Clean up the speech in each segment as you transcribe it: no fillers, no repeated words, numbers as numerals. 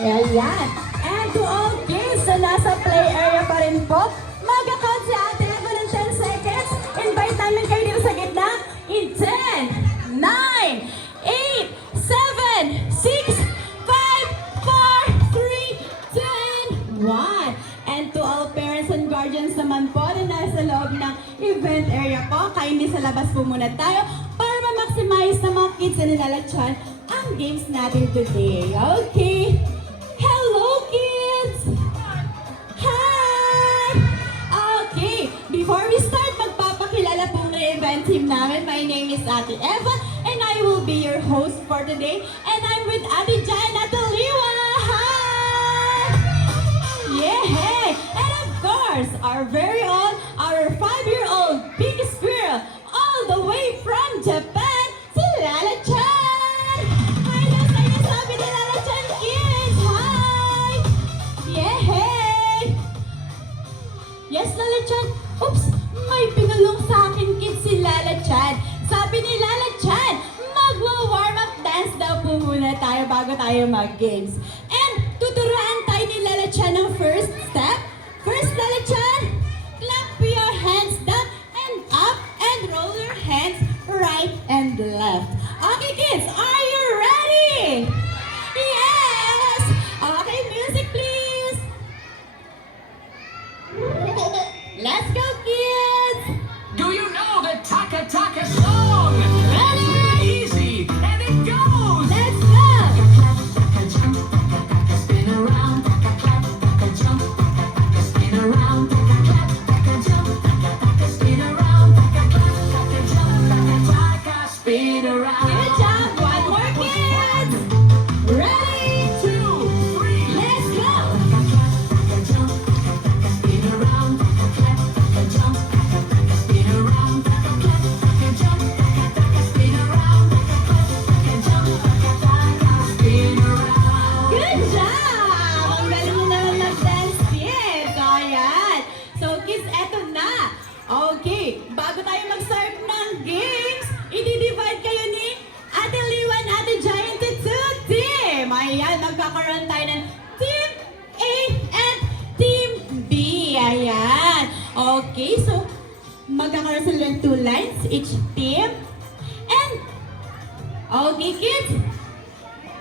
Ayan. And to all kids na nasa play area pa rin po, mag-account si Ate Eva ng 10 seconds. Invite namin kayo dito sa gitna in 10, 9, 8, 7, 6, 5, 4, 3, 2, 1. And to all parents and guardians naman po na nasa loob ng event area po, kindly sa labas po muna tayo para ma-maximize na mga kids na nilalatyan ang games natin today. Okay? Hello, kids! Hi! Okay, before we start, magpapakilala po ng event team namin. My name is Ate Eva, and I will be your host for today. And I'm with Ate Jan at Liwa. Hi! Yeah! And of course, our very own, our 5-year-old big squirrel, all the way from Japan, si Lala Chan! Hi daw sa inyo, sabi ni Lala Chan, kids! Hi! Yeah! Yes, Lala Chan. Oops! May pinulong sa akin kids si Lala Chan. Sabi ni Lala Chan, magwa-warm up dance daw po muna tayo bago tayo mag-games. And tuturuan tayo ni Lala Chan ng first step. First, Lala Chan, clap your hands down and up and roll your hands right and left. Okay, kids, are you ready? Yes! Okay, music please. Let's go, kids! Do you know the Taka Taka song? Ready? Easy, and it goes. Let's go! Taka jump, taka taka spin around, taka clap, taka jump, taka taka spin around, taka clap, taka jump, taka taka spin around, taka clap, taka jump, taka taka spin around. Good job! One more, kids! Ready? 2, 3, Let's go! taka clap, taka jump, taka taka spin around, taka clap, taka jump, taka taka spin around, taka clap, taka jump, taka taka spin around, taka clap, taka jump, taka taka spin around. Good job! Ang galing mo naman mag-dance, kids! O, ayan. So, kids, eto na. Okay, bago tayo mag-start ng games, i-divide kayo ni Ate Liwa and Ate Giant to 2 team. Ayan, magkakaroon tayo ng Team A and Team B. Ayan. Okay, so, magkakaroon sila ng 2 lines, each team. And, okay, kids,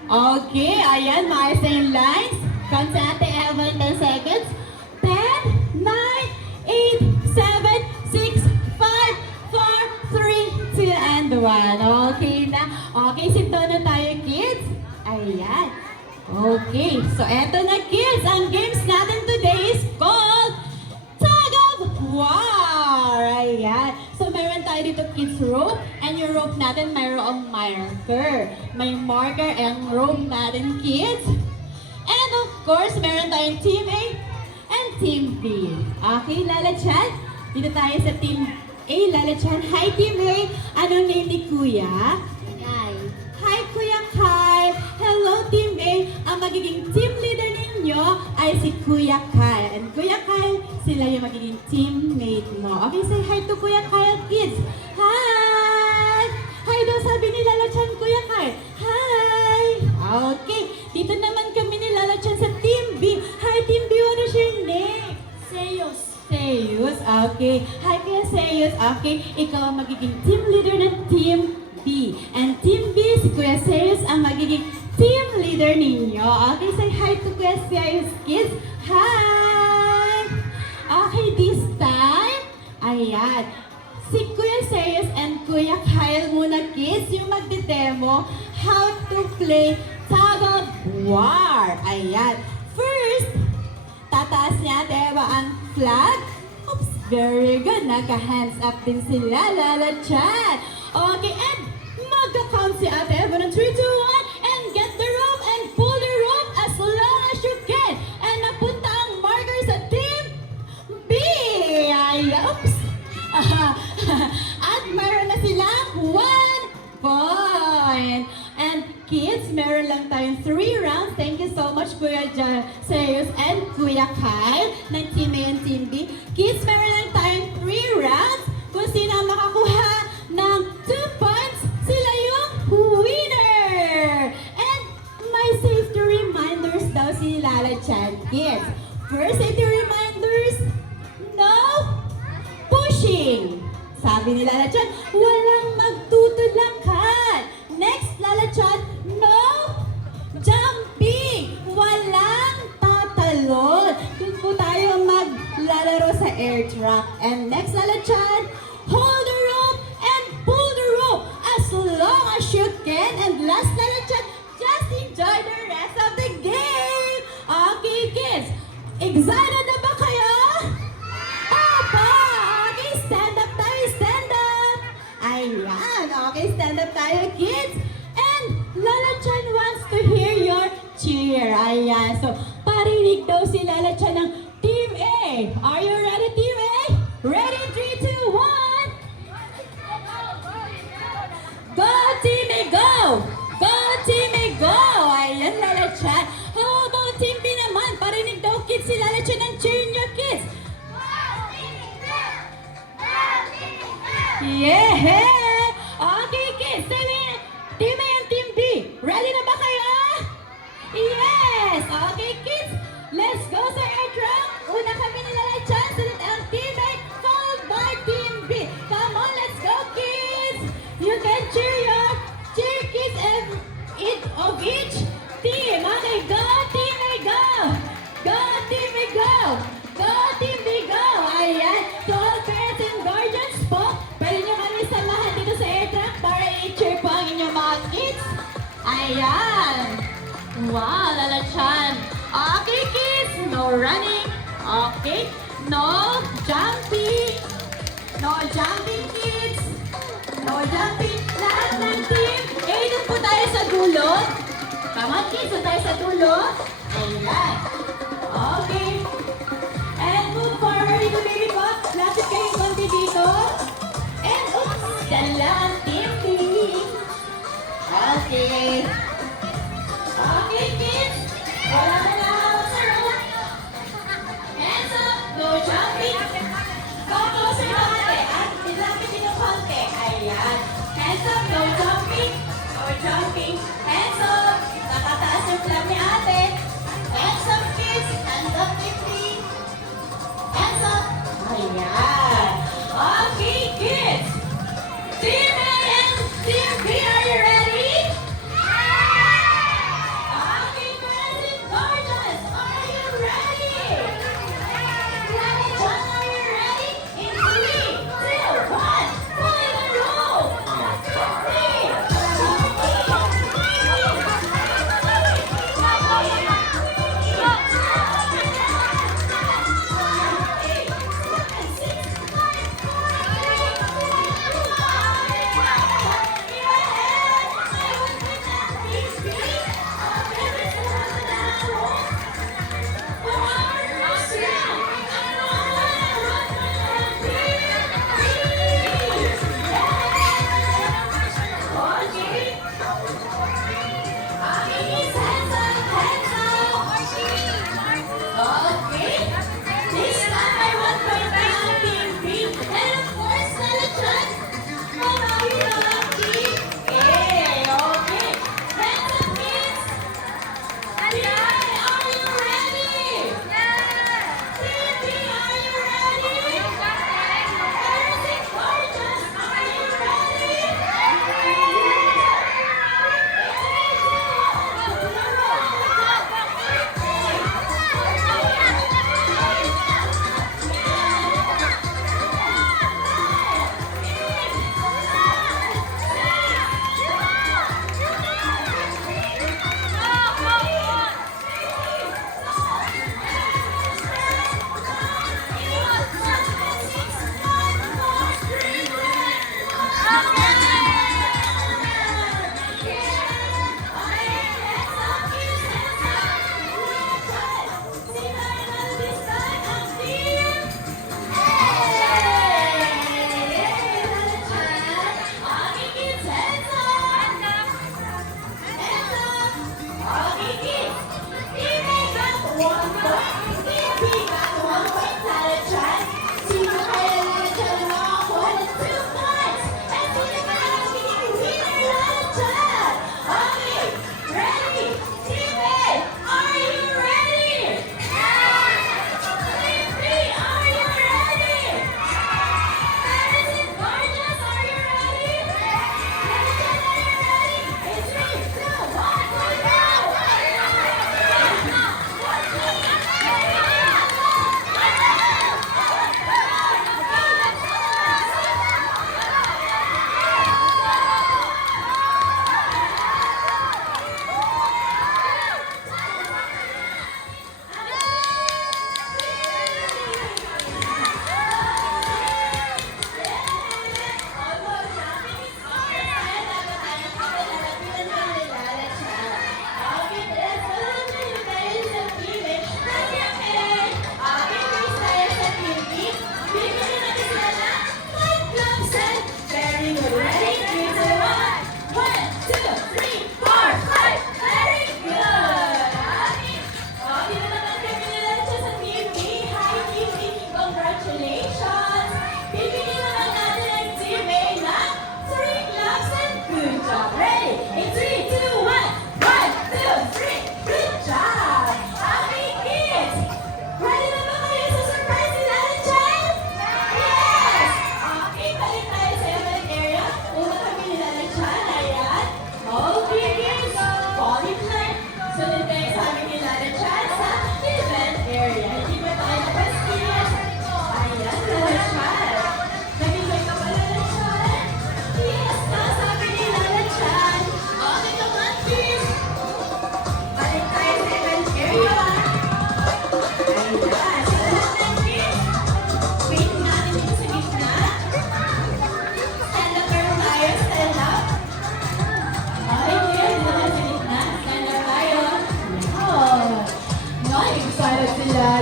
okay, ayan, maayos na yung lines. Count sa Ate Eva in 10 seconds. 10, 9, 8, 7, 6, 5, 4, 3, 2, and 1. Okay na. Okay, sintono tayo, kids. Ayan. Okay, so eto na, kids. Ang games natin today is called Tug of War. Ayan. So, meron tayo dito kids rope. And yung rope natin, mayroong marker. May marker ang rope natin, kids. And of course, meron tayong Team A and Team B. Okay, Lala Chan? Dito tayo sa Team A, Lala Chan. Hi, Team A. Anong name ni Kuya? Hi. Hi, Kuya Kyle. Hello, Team A. Ang magiging team leader ninyo ay si Kuya Kyle. And Kuya Kyle, sila yung magiging teammate mo. Okay, say hi to Kuya Kyle, kids. Hi! Hi daw sabi ni Lala Chan, Kuya Kyle. Hi! Okay, dito naman kami ni Lala Chan sa Team B. Hi, Team B, what is your name? Seyus. Seyus, okay. Hi, Kuya Seyus. Okay, ikaw ang magiging team leader ng Team B. And Team B, si Kuya Seyus ang magiging team leader ninyo. Okay, say hi to Kuya Seyus, kids. Hi! Okay, this time, ayan. Si Kuya Seyus and Kuya Kyle muna, kids, yung magde-demo how to play Tug of War. Ayan. First, tataas niya, diba, ang flag. Oops, very good. Naka-hands up din sila, Lala Chan. Okay, and magka-count si Ate Eva ng 3, 2, 1, and get the rope and pull the rope as long as you can. And napunta ang marker sa Team B. Ay, oops. At meron na silang 1 point. And kids, meron lang tayong 3 rounds. Thank you so much, Kuya Seyus and Kuya Kyle ng Team A and Team B. Kids, meron lang tayong 3 rounds. Kung sino ang makakuha ng 2 points, sila yung winner! And may safety reminders daw Lala Chan Kids. First safety reminders, no pushing. Sabi ni Lala Chan, walang magtutulangkan. Next, Lala Chan, no jumping. Walang tatalon. Doon po tayo maglalaro sa air track. And next, Lala Chan, hold the rope and pull the rope as long as you can. And last, Lala Chan, just enjoy the rest of the game. Okay, kids. Excited na ba kayo? Opo! Okay, stand up tayo, stand up! Ayan, okay, stand up tayo, kids! And Lala Chan wants to hear your cheer. Ayan, so parinig daw si Lala Chan ng Team A. Are you ready, Team A? Ready, 3, 2, 1! Go, Team A, go! Go, Team A, go! Ayan, Lala Chan. How about Team B naman? Parinig daw, kids, si Lala Chan ng cheer niyo, kids! Yeah! Okay, kids, Team A and Team B, ready na ba kayo? Yes! Okay, kids, let's go sa air track. Una kami ni Lala Chan, sunod ang Team A, followed by Team B. Come on, let's go, kids! You can cheer kids of each team. Okay, go, Team A, go! Go, Team A, go! Go, Team B, go! Ayan, to all parents and guardians po, pwede nyo kami samahan dito sa air track para i-cheer po ang inyong mga kids. Ayan! Wow, Lala Chan. Okay, kids, no running. Okay, no jumping. No jumping, kids. No jumping. Lahat ng team. Doon po tayo sa dulo. Come on, kids, doon tayo sa dulo. Ayan. Okay. And move forward, ito baby ko. Lapit kayong konti dito. And oops, dalang team B. Okay. Okay, kids. Wala ka na hawak sa rope. Hands up. Go jumping. Go closer na ate. At nilapit din yung konti. Ayan. Hands up. Go jumping. Go jumping. Hands up. Nakataas yung flag ni ate. Hands up, kids. Hands up, quickly. Hands up. Ayan. Okay, kids. Team A and Team B, are you ready? Okay, parents and guardians, are you ready? Lala Chan, are you ready? In 3, 2, 1, pull the rope. 3, 2, 1,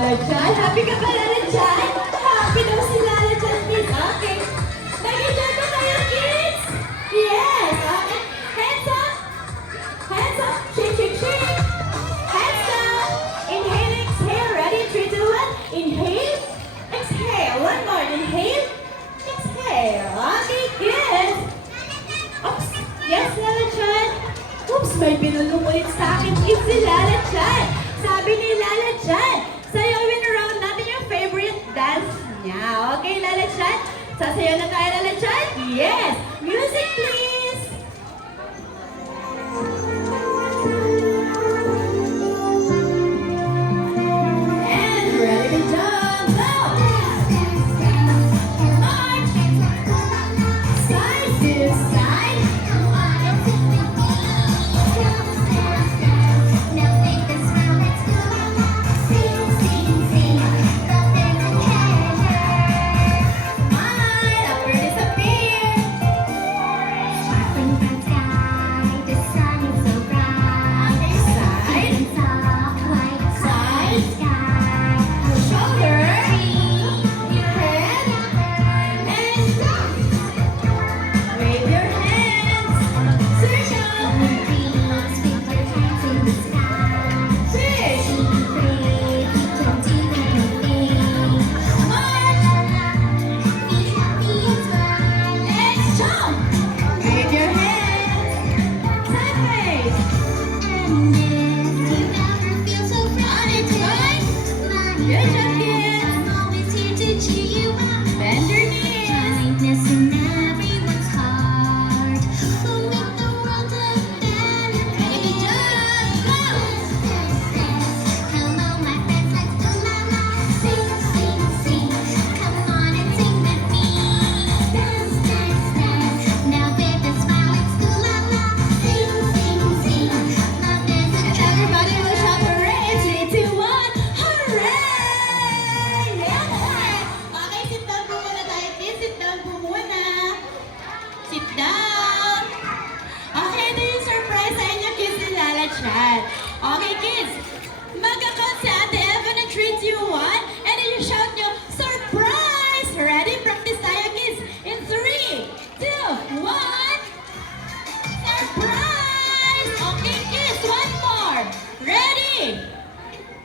Lala Chan. Happy ka ba, Lala Chan? Happy daw si Lala Chan, kids. Okay. Nag-enjoy ba kayo, kids? Yes. Okay. Hands up. Hands up. Shake, shake, shake. Hands down. Inhale, exhale. Ready? 3, 2, 1. Inhale. Exhale. One more. Inhale. Exhale. Okay, kids. Oops. Yes, Lala Chan. Oops, may pinulong ulit sa akin. It's si Lala Chan. Sabi ni Lala Chan, sayawin around natin yung favorite dance niya. Okay, Lala Chan? Sasayaw na tayo, Lala Chan? Yes! Music, please! And ready to jump! Go! March! Side to side! Smile, upward disappear! Shoulder, head, and wave your hands. Circle, fish, and jump. Wave your hands. Sideways. Good job, kids. Bend your knees. Kindness in everyone's heart will make the world a better Ready to jump. Go. Hello, my friends, let's go la la. Sing, sing, sing. Come on and sing with me. Dance, dance, dance. Now with a smile, let's go la la. Sing, sing, sing. Love is a And treasure. everybody will shout hooray. 3, 2, 1. Hooray! Yeah! Okay, sit down po muna tayo, kids. Sit down po muna. Sit down. Okay, ito yung surprise sa inyo, kids, ni Lala Chan. Okay, kids. Magka-count si Ate Eva na 3, 2, 1. And then you shout nyo, surprise! Ready? Practice tayo, kids. In 3, 2, 1. Surprise! Okay, kids. One more. Ready?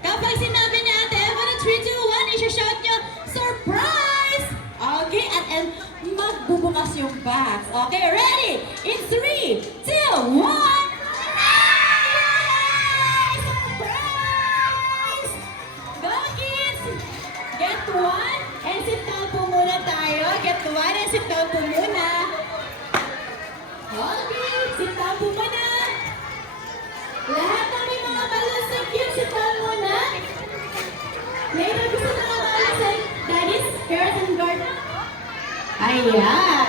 Kapag sinabi ni Ate Eva na 3, 2, 1, i-shout nyo, surprise! Okay, and magbubukas yung box. Okay, ready? In 3, 2, 1. Surprise! Go, kids! Get one and sit down po muna tayo. Get one and sit down po muna. Okay, sit down po muna. Lahat ng may mga balloons na cute, sit down muna. Later, gusto na mga balloons sa daddy's parents and guardian. Ayan.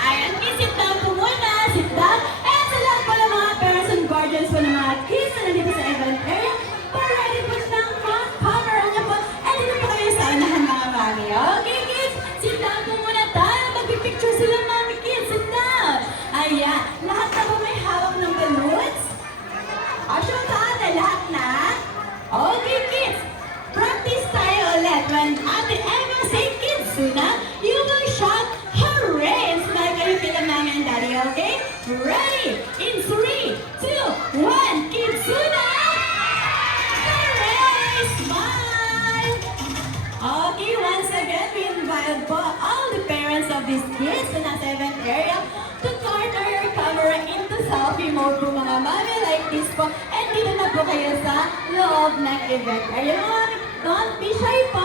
Ayan, kids, sit down po muna. Sit down. And sa lahat po ng mga parents and guardians po ng mga kids na nandito sa event area, pa-ready po ng front camera niyo po. And dito po kayo sa unahan mga mami. Okay, kids? Sit down po muna tayo. Magpipicture sila mami, kids. Sit down. Ayan. Lahat na po may hawak ng balloons? Asya ka na lahat na? Okay, kids. Practice tayo ulit. When Ate Eva say kids suna, you will shout hooray and smile kayo kila mami and daddy, okay? Ready? In 3, 2, 1, kids suna! Hooray! Smile! Okay, once again, we invite po all the parents of these kids na nasa event area to corner your camera into selfie mode po mga mami like this po. And dito na po kayo sa loob ng event area. Mga mami, don't be shy po.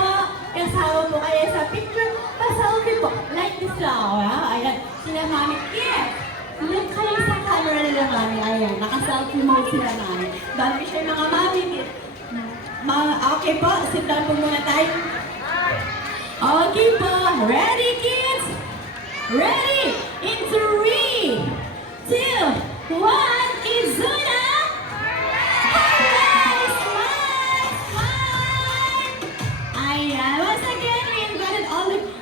Kasama po kayo sa picture. Pa-selfie po. Like this lang. Wow, ayan. Sila mami, yeah. Look kayo sa camera nila mami. Ayan, naka-selfie mode sila mami. Don't be shy mga mami. Okay po, sit down po muna tayo. Okay po, ready kids? Ready? In 3, 2, 1, Izuna! Hooray! Smile! Smile! Ayan, once again, we invited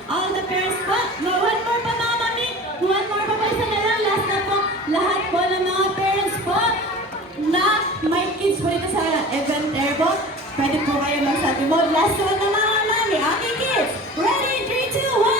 all the parents po. No, one more pa mga mami. One more pa, isa na lang. Last na po. Lahat po ng mga parents po na may kids po dito sa event airboat, pwede po kayo magsabi mo. Last one na mga mami. Okay, kids. Ready? 3, 2, 1.